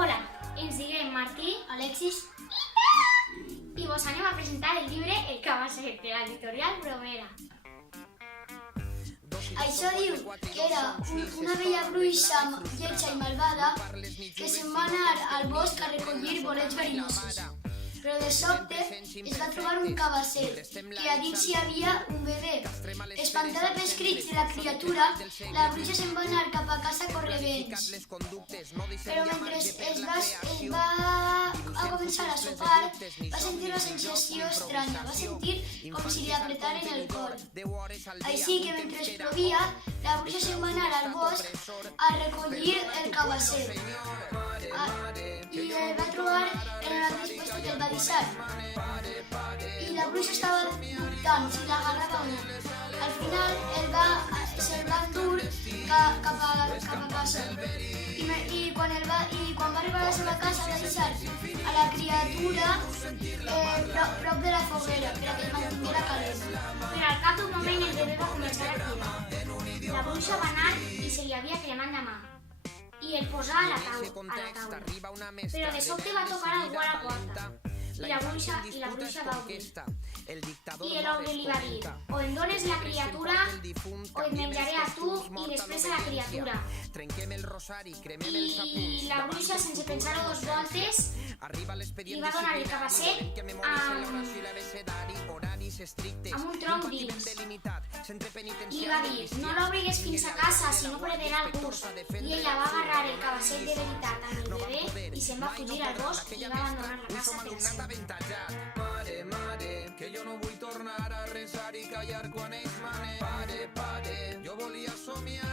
Hola, ens diguem Martí, Alexis i vos anem a presentar el llibre El cabasset, de l'editorial Bromera. Això diu que era una vella bruixa lletja i malvada que se'n va anar al bosc a recollir bolets verinosos. Però de sobte es va trobar un cabasset, que a dins hi havia un bebè. Espantada pels crits de la criatura, la bruixa se'n va anar cap a casa correbents. Però mentre es va començar a sopar, va sentir una sensació estranya, va sentir com si li apretaren el cor. Així que mentre es plovia, la bruixa se'n va anar al bosc a recollir el cabasset. I el va trobar en un altre lloc que el va deixar. I la bruixa estava dubtant si l'agarrava o no. Al final se'l va endur cap a casa. I quan va arribar a la seva casa va deixar a la criatura prop de la foguera per a que es mantinguera calent. Però al cap d'un moment el bebè va començar a cridar. La bruixa va anar i se li havia cremat la mà i el posà a la taula. Però de sobte va tocar algú a la porta i la bruixa va obrir. I l'home li va dir: o em dones la criatura o et menjaré a tu i després a la criatura. I la bruixa, sense pensar-ho dos voltes, li va donar el cabasset amb un tronc dins. Li va dir: no l'obrigues fins a casa, si no perdrà el gust. I ella va agarrar el cabasset de veritat amb el bebè i se'n va fugir al bosc i va abandonar la casa per sempre. Mare, que jo no vull tornar a resar i callar quan ells manen. Pare, jo volia somiar